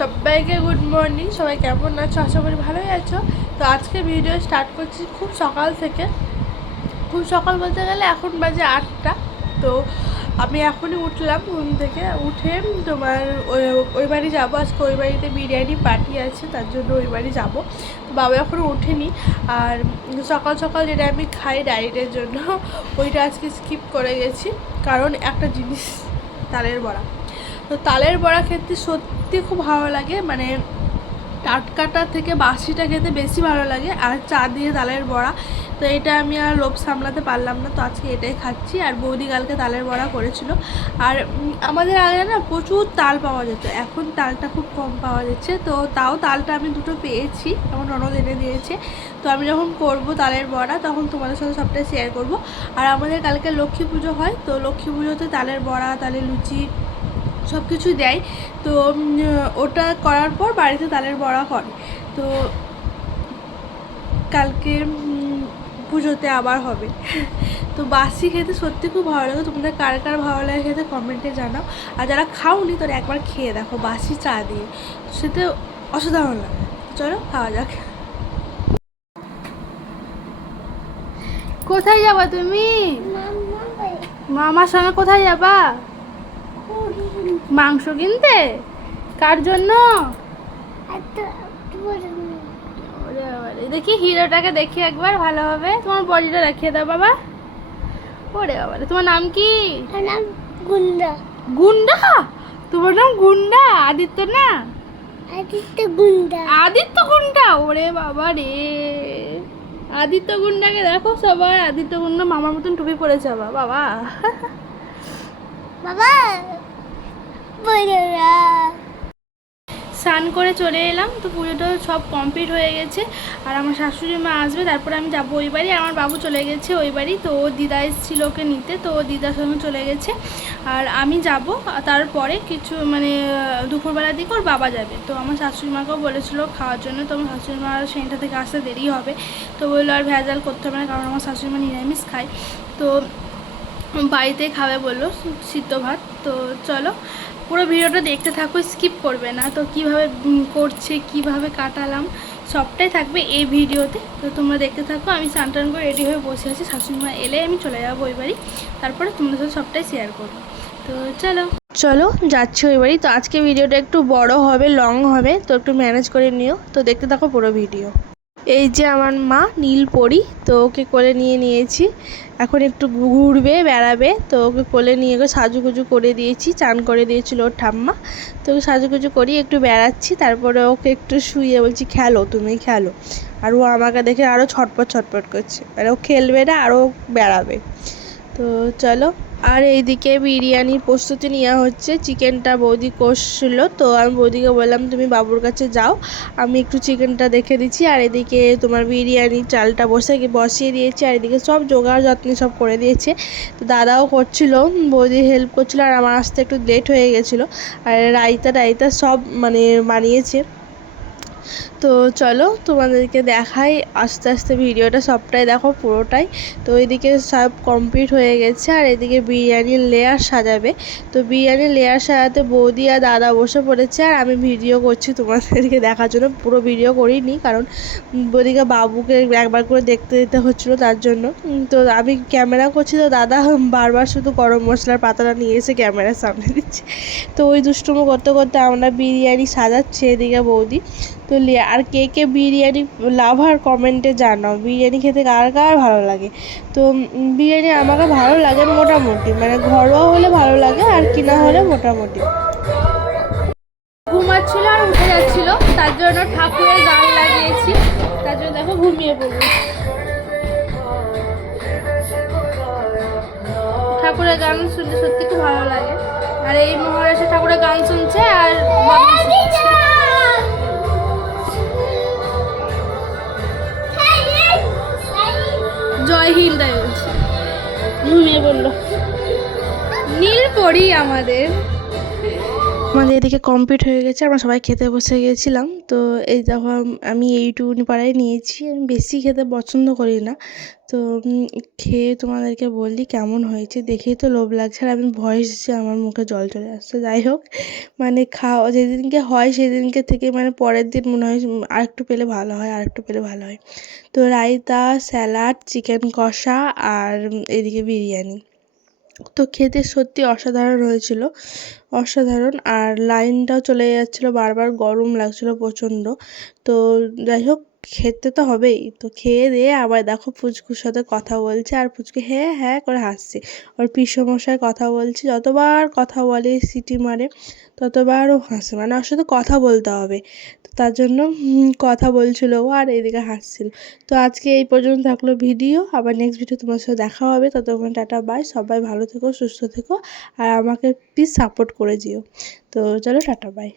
সবাইকে good morning. সবাই কেমন আছো? আশা করি ভালোই আছো। তো আজকে ভিডিও স্টার্ট করছি খুব সকাল থেকে। খুব সকাল বলতে গেলে এখন বাজে 8টা। তো আমি এখনই উঠলাম ঘুম থেকে। উঠে তোমার ওই বাড়ি যাবো। আজকে ওই বাড়িতে বিরিয়ানি পার্টি আছে, তার জন্য ওই বাড়ি যাবো। তো বাবা এখনও ওঠেনি। আর সকাল সকাল যেটা আমি খাই ডায়েটের জন্য, ওইটা আজকে স্কিপ করে গেছি। কারণ একটা জিনিস, তালের বড়া। তো তালের বড়া খেতে সত্যি খুব ভালো লাগে, মানে টাটকাটা থেকে বাসিটা খেতে বেশি ভালো লাগে। আর চা দিয়ে তালের বড়া, তো এটা আমি আর লোভ সামলাতে পারলাম না, তো আজকে এটাই খাচ্ছি। আর বৌদি কালকে তালের বড়া করেছিল। আর আমাদের আগে না প্রচুর তাল পাওয়া যেত, এখন তালটা খুব কম পাওয়া যাচ্ছে। তো তাও তালটা আমি দুটো পেয়েছি, এখন ননদ এনে দিয়েছে। তো আমি যখন করব তালের বড়া তখন তোমাদের সাথে সবটাই শেয়ার করব। আর আমাদের কালকে লক্ষ্মী পুজো হয়, তো লক্ষ্মী পুজোতে তালের বড়া, তালের লুচি সব কিছুই দেয়। তো ওটা করার পর বাড়িতে তালের বড়া করে। তো কালকে পুজোতে আবার হবে। তো বাসি খেতে সত্যি খুব ভালো লাগে। তোমাদের কার কার ভালো লাগে খেতে কমেন্টে জানাও। আর যারা খাওনি তারা একবার খেয়ে দেখো বাসি চা দিয়ে, সেটা অসাধারণ লাগে। চলো খাওয়া যাক। কোথায় যাবা তুমি? মামার সঙ্গে কোথায় যাবা? মাংস কিনতে? কার জন্য? দেখি হিরোটাকে দেখি একবার ভালোভাবে। তোমার বডিটা দেখিয়ে দাও বাবা। ওরে বাবা, তোমার নাম কি? নাম গুন্ডা। গুন্ডা? তোমার নাম গুন্ডা? আদিত্য না? আদিত্য গুন্ডা। আদিত্য গুন্ডা? ওরে বাবা রে, আদিত্য গুন্ডাকে দেখো সবাই। আদিত্য গুন্ডা মামার মতন টুপি পরেছে আবার বাবা। বাবা বড়রা স্নান করে চলে এলাম। তো পুজোটা সব কমপ্লিট হয়ে গেছে। আর আমার শাশুড়ি মা আসবে, তারপরে আমি যাবো ওই বাড়ি। আমার বাবু চলে গেছে ওই বাড়ি, তো ও দিদা এসেছিলো ওকে নিতে, তো ও দিদার সঙ্গে চলে গেছে। আর আমি যাব তারপরে কিছু মানে দুপুরবেলার দিকে ওর বাবা যাবে। তো আমার শাশুড়ি মাকেও বলেছিলো খাওয়ার জন্য, তো আমার শাশুড়ি মা সেটা থেকে আসতে দেরি হবে। তো বললো আর ভেজাল করতে হবে না, কারণ আমার শাশুড়ি মা নিরামিষ খায়। তো বাড়িতেই খাবে বললো সিদ্ধ ভাত। তো চলো পুরো ভিডিওটা দেখতে থাকো, স্কিপ করবে না। তো কিভাবে করছে, কিভাবে কাটালাম, সবটাই থাকবে এই ভিডিওতে। তো তোমরা দেখতে থাকো। আমি স্নান টান করে রেডি হয়ে বসে আছি। শাশুড়িমা এলে আমি চলে যাবো ওই বাড়ি, তারপরে তোমাদের সাথে সবটাই শেয়ার করবো। তো চলো যাচ্ছি ওই বাড়ি। তো আজকে ভিডিওটা একটু বড় হবে, লং হবে, তো একটু ম্যানেজ করে নিও। তো দেখতে থাকো পুরো ভিডিও। এই যে আমার মা নীল পরি, তো ওকে কোলে নিয়ে নিয়েছি। এখন একটু ঘুরবে, বেড়াবে, তো ওকে কোলে নিয়ে গিয়ে সাজুগুজু করে দিয়েছি। চান করে দিয়েছিল ওর ঠাম্মা, তো ওকে সাজুগুজু করিয়ে একটু বেড়াচ্ছি। তারপরে ওকে একটু শুয়ে বলছি খেলো, তুমি খেলো। আর ও আমাকে দেখে আরও ছটপট ছটপট করছে, আর ও খেলবে না, আরও বেড়াবে। তো চলো। আর এইদিকে বিরিয়ানির প্রস্তুতি নেওয়া হচ্ছে। চিকেনটা বৌদি কষছিল, তো আমি বৌদিকে বললাম তুমি বাবুর কাছে যাও, আমি একটু চিকেনটা দেখে দিচ্ছি। আর এদিকে তোমার বিরিয়ানির চালটা বসিয়ে দিয়েছি। আর এদিকে সব জোগাড় যত্ন সব করে দিয়েছে। তো দাদাও করছিল, বৌদি হেল্প করছিল। আর আমার আসতে একটু লেট হয়ে গেছিলো। আর রায়তা সব মানে বানিয়েছে। তো চলো তোমাদেরকে দেখাই আস্তে আস্তে ভিডিওটা, সবটাই দেখো পুরোটাই। তো এদিকে সব কমপ্লিট হয়ে গেছে। আর এদিকে বিরিয়ানির লেয়ার সাজাবে। তো বিরিয়ানির লেয়ার সাজাতে বৌদি আর দাদা বসে পড়েছে। আর আমি ভিডিও করছি তোমাদেরকে দেখার জন্য, পুরো ভিডিও করিনি, কারণ বৌদিকে বাবুকে একবার করে দেখতে দিতে হচ্ছিলো, তার জন্য। তো আমি ক্যামেরা করছি, তো দাদা বারবার শুধু গরম মশলার পাতাটা নিয়ে এসে ক্যামেরার সামনে দিচ্ছে। তো ওই দুষ্টুমো করতে করতে আমরা বিরিয়ানি সাজাচ্ছে এদিকে বৌদি। তো আর কে কে বিরিয়ানি লাভার কমেন্টে জানাও, বিরিয়ানি খেতে কার কার ভালো লাগে। তো বিরিয়ানি আমাকে ভালো লাগে মোটামুটি, মানে ঘরোয়া হলে ভালো লাগে, আর কিনা হলে মোটামুটি। ঘুমাচ্ছিল আর উঠে যাচ্ছিল, তার জন্য ঠাকুরের গান লাগিয়েছি, তার জন্য দেখো ঘুমিয়ে পড়বে। ঠাকুরের গান শুনতে সত্যি খুব ভালো লাগে। আর এই মহারাষ্ট্রে ঠাকুরের গান শুনছে আর জয় হিন্দ দাই বলছে, ঘুমিয়ে বললো। নীল পরি আমাদের আমাদের এদিকে কমপ্লিট হয়ে গেছে, আমরা সবাই খেতে বসে গেছিলাম। তো এই দেখো আমি এইটুকুনি পাড়ায় নিয়েছি, আমি বেশি খেতে পছন্দ করি না। তো খেয়ে তোমাদেরকে বললি কেমন হয়েছে, দেখেই তো লোভ লাগছে, আর আমি ভয়েস দিচ্ছি আমার মুখে জল চলে আসছে। যাই হোক, মানে খাওয়া যেদিনকে হয় সেদিনকে থেকে মানে পরের দিন মনে হয় আরেকটু পেলে ভালো হয়, আরেকটু পেলে ভালো হয়। তো রায়তা, স্যালাড, চিকেন কষা আর এদিকে বিরিয়ানি। তো খেতে সত্যি অসাধারণ হয়েছিল, অসাধারণ। আর লাইনটাও চলে যাচ্ছিলো বারবার, গরম লাগছিলো প্রচণ্ড। তো যাই হোক, খেতে তো হবেই। তো খেয়ে দিয়ে আবার দেখো পুচকুর সাথে কথা বলছে, আর পুচকু হ্যাঁ হ্যাঁ করে হাসছে। ওর পিসমশাই কথা বলছে, যতবার কথা বলে সিটি মারে ততবার ও হাসে, মানে ওর সাথে কথা বলতে হবে। তো তার জন্য কথা বলছিল ও, আর এদিকে হাসছিল। তো আজকে এই পর্যন্ত থাকলো ভিডিও, আবার নেক্সট ভিডিও তোমার সাথে দেখা হবে। ততক্ষণ টাটা বাই, সবাই ভালো থেকো, সুস্থ থেকো, আর আমাকে প্লিজ সাপোর্ট করে যেও। তো চলো টাটা বাই।